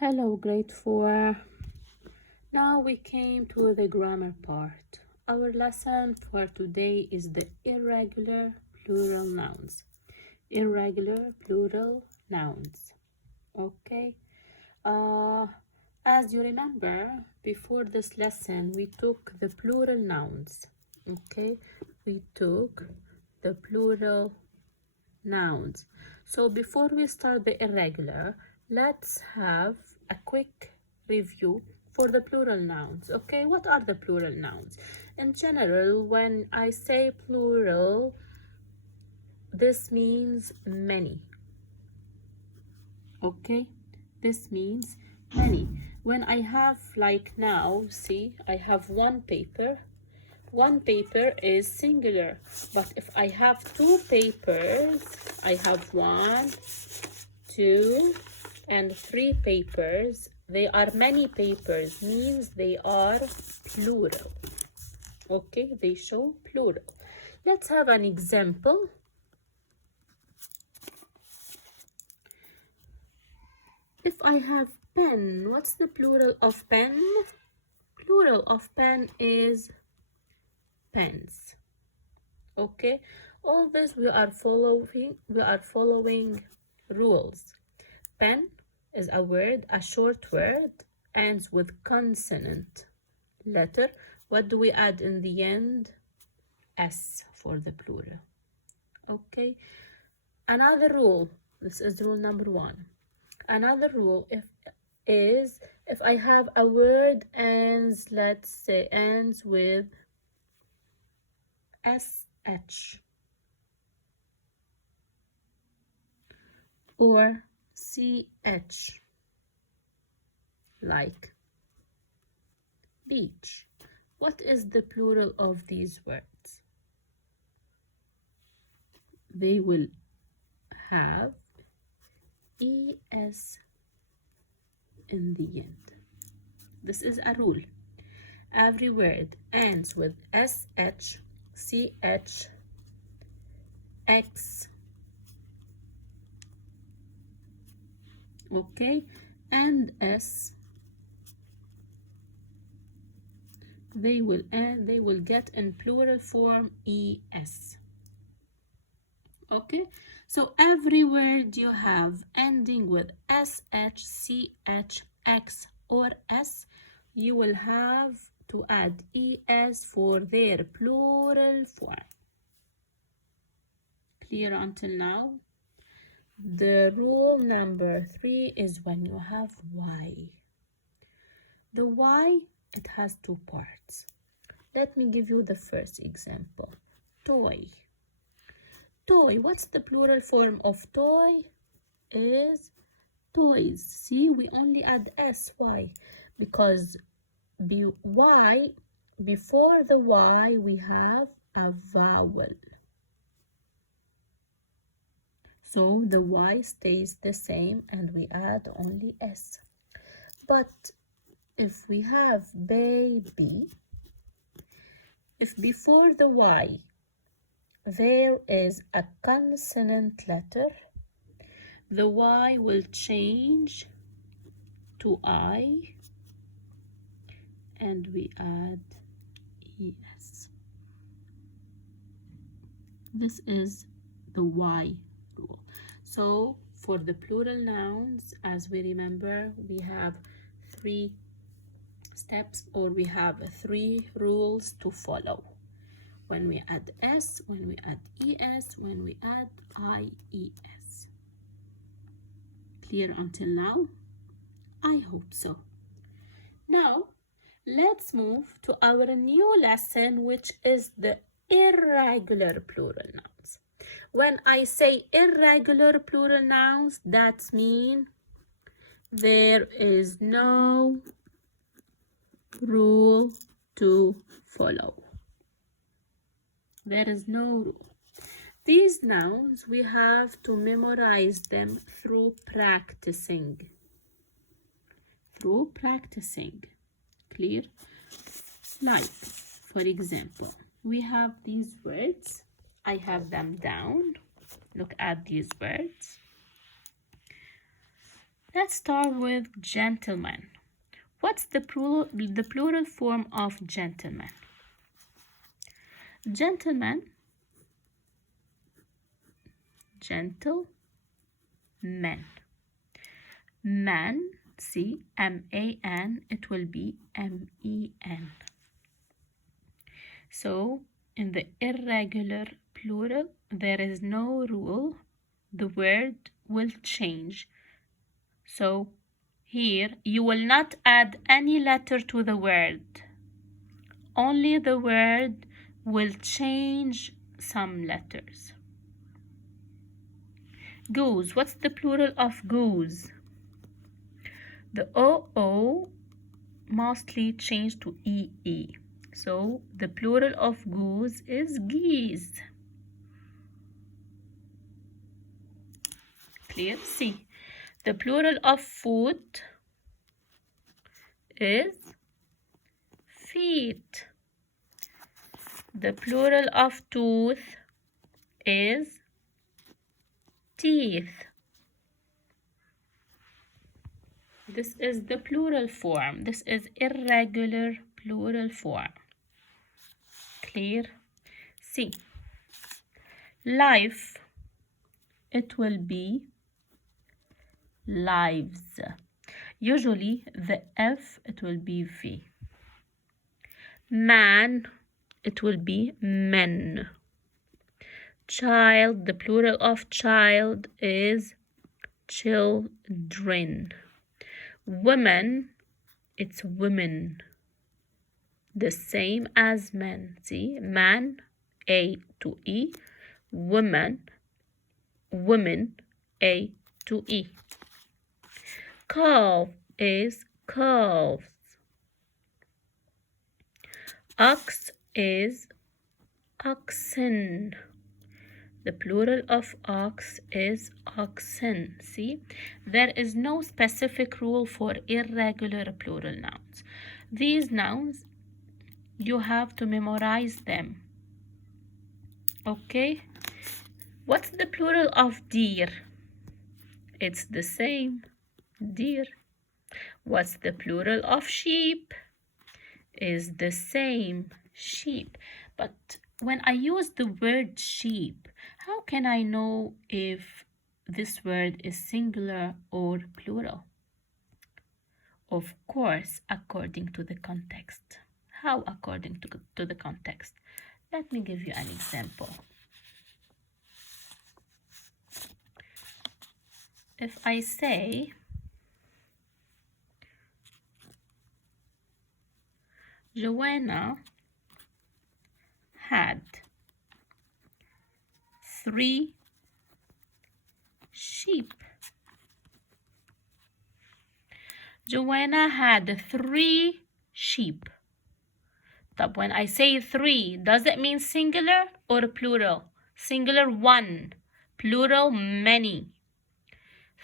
Hello, grade 4. Now we came to the grammar part. Our lesson for today is the irregular plural nouns. Irregular plural nouns. Okay. As you remember, before this lesson, we took the plural nouns. Okay. We took the plural nouns. So before we start the irregular, let's have a quick review for the plural nouns. Okay, what are the plural nouns? In general, when I say plural, this means many. Okay, this means many. When I have, like now, see, I have one paper is singular, but if I have two papers, I have 1, 2, and 3 papers. They are many papers, means they are plural. Okay, they show plural. Let's have an example. If I have pen, what's the plural of pen? Plural of pen is pens. Okay, all this we are following rules. Pen is a word, a short word, ends with consonant letter. What do we add in the end? S for the plural. Okay, another rule, this is rule number 1. Another rule if I have a word ends, let's say ends with SH or CH, like beach. What is the plural of these words? They will have ES in the end. This is a rule. Every word ends with SH, CH, X, okay, and S. They will get in plural form ES. Okay, so every word you have ending with SH, CH, X, or S, you will have to add ES for their plural form. Clear until now? The rule number 3 is when you have Y. The Y, it has 2 parts. Let me give you the first example. Toy. Toy, what's the plural form of toy? Is toys. See, we only add SY because before the Y we have a vowel. So the Y stays the same and we add only S. But if we have baby, if before the Y there is a consonant letter, the Y will change to I and we add ES. This is the Y rule. So for the plural nouns, as we remember, we have 3 steps, or we have 3 rules to follow. When we add S, when we add ES, when we add IES. Clear until now? I hope so. Now, let's move to our new lesson, which is the irregular plural nouns. When I say irregular plural nouns, that means there is no rule to follow. There is no rule. These nouns, we have to memorize them through practicing. Clear? Like, for example, we have these words. I have them down. Look at these words. Let's start with gentleman. What's the plural form of gentleman? Gentleman, gentlemen. Man, see, M-A-N, it will be M-E-N. So, in the irregular plural, there is no rule. The word will change. So, here, you will not add any letter to the word. Only the word will change some letters. Goose. What's the plural of goose? The O-O mostly changed to E-E. So the plural of goose is geese. Clear? C. The plural of foot is feet. The plural of tooth is teeth. This is the plural form. This is irregular plural form. Clear? C. Life. It will be lives. Usually the F, it will be V. Man, it will be men. Child, the plural of child is children. Women, it's women. The same as men. See, man, A to E. Woman, women, A to E. Calf is calves. Ox is oxen. The plural of ox is oxen. See, there is no specific rule for irregular plural nouns. These nouns, you have to memorize them. Okay? What's the plural of deer? It's the same, deer. What's the plural of sheep? Is the same, sheep. But when I use the word sheep, how can I know if this word is singular or plural? Of course, according to the context. How according to the context? Let me give you an example. If I say, Joanna had 3 sheep. Joanna had 3 sheep. طب when I say 3, does it mean singular or plural? Singular 1, plural many.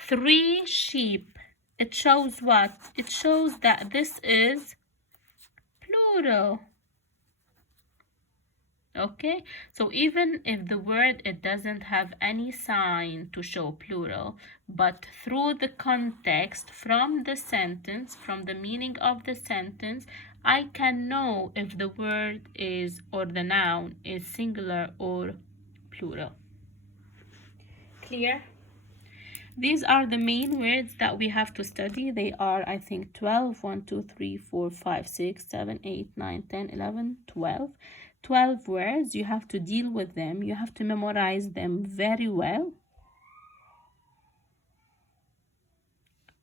3 sheep. It shows what? It shows that this is plural. Okay, so even if the word, it doesn't have any sign to show plural, but through the context, from the sentence, from the meaning of the sentence, I can know if the word is, or the noun is singular or plural. Clear? These are the main words that we have to study. They are, I think, 12. 1, 2, 3, 4, 5, 6, 7, 8, 9, 10, 11, 12. 12 words. You have to deal with them. You have to memorize them very well.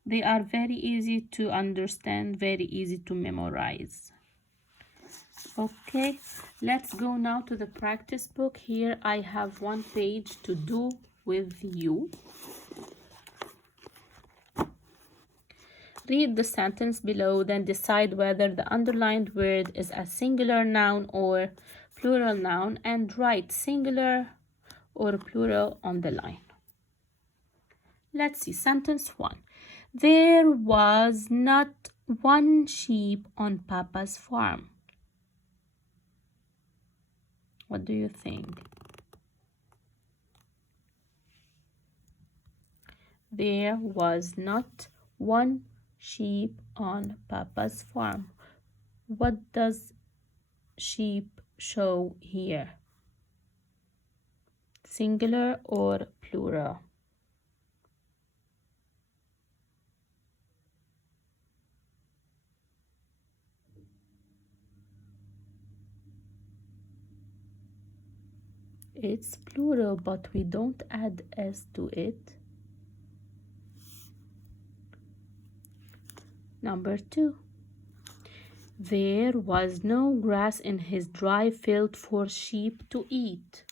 They are very easy to understand, very easy to memorize. Okay, let's go now to the practice book. Here I have 1 page to do with you. Read the sentence below, then decide whether the underlined word is a singular noun or plural noun, and write singular or plural on the line. Let's see, sentence 1. There was not 1 sheep on Papa's farm. What do you think? There was not One sheep on Papa's farm. What does sheep show here? Singular or plural? It's plural, but we don't add s to it. Number 2. There was no grass in his dry field for sheep to eat.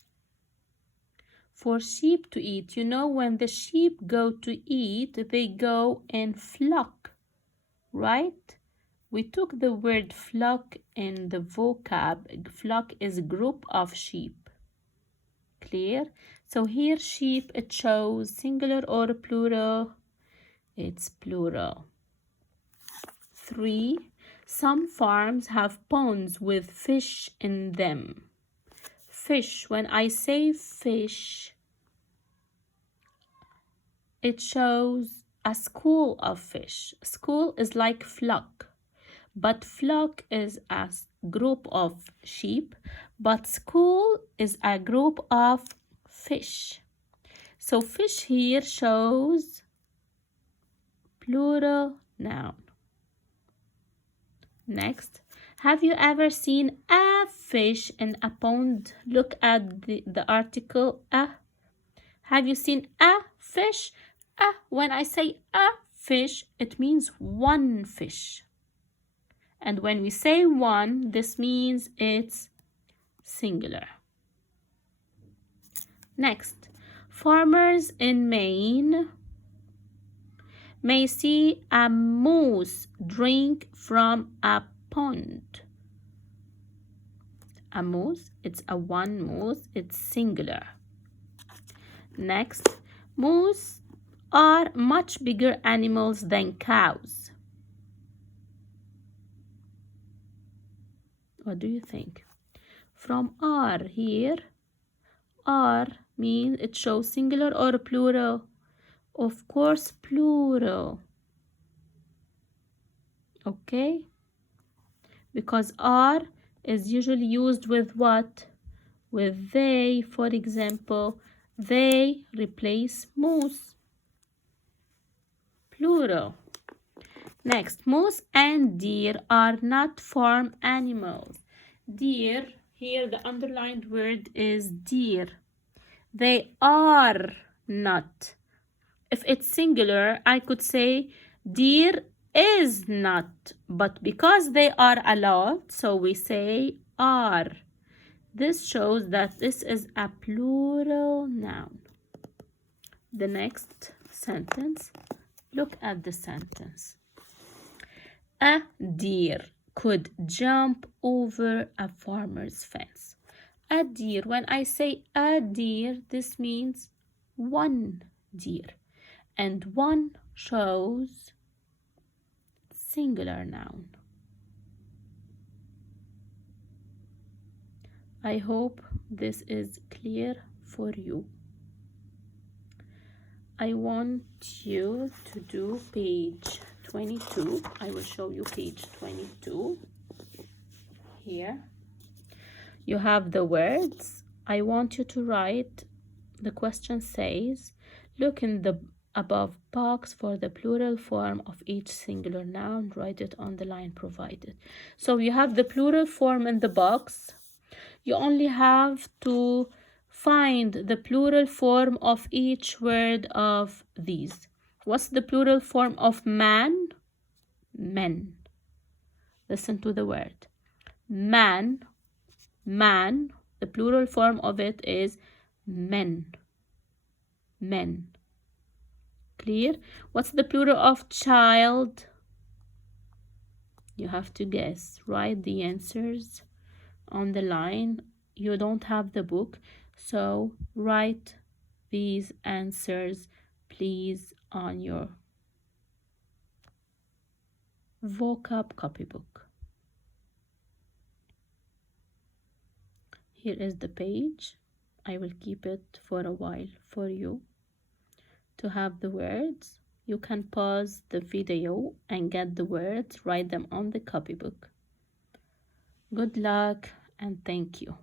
For sheep to eat, you know, when the sheep go to eat, they go in flock, right? We took the word flock in the vocab. Flock is a group of sheep. Clear? So here sheep, it shows singular or plural? It's plural. 3. Some farms have ponds with fish in them. Fish, when I say fish, it shows a school of fish. School is like flock, but flock is a group of sheep, but school is a group of fish. So fish here shows plural noun. Next, have you ever seen a fish in a pond? Look at the article a. Have you seen a fish? A. When I say a fish, it means one fish. And when we say one, this means it's singular. Next, farmers in Maine may see a moose drink from a pond. A moose, it's a one moose, it's singular. Next, moose are much bigger animals than cows. What do you think? From are here, are means it shows singular or plural? Of course, plural. Okay? Because are is usually used with what? With they. For example, they replace moose. Plural. Next, moose and deer are not farm animals. Deer, here the underlined word is deer. They are not. If it's singular, I could say deer is not. But because they are a lot, so we say are. This shows that this is a plural noun. The next sentence, look at the sentence. A deer could jump over a farmer's fence. A deer, when I say a deer, this means one deer. And one shows singular noun. I hope this is clear for you. I want you to do page 22. I will show you page 22. Here. You have the words. I want you to write. The question says, look in the above box for the plural form of each singular noun. Write it on the line provided. So you have the plural form in the box. You only have to find the plural form of each word of these. What's the plural form of man? Men. Listen to the word. Man. Man. The plural form of it is men. Men. Clear? What's the plural of child? You have to guess. Write the answers on the line. You don't have the book, so write these answers, please, on your vocab copybook. Here is the page. I will keep it for a while for you to have the words. you can pause the video and get the words, write them on the copybook. Good luck and thank you.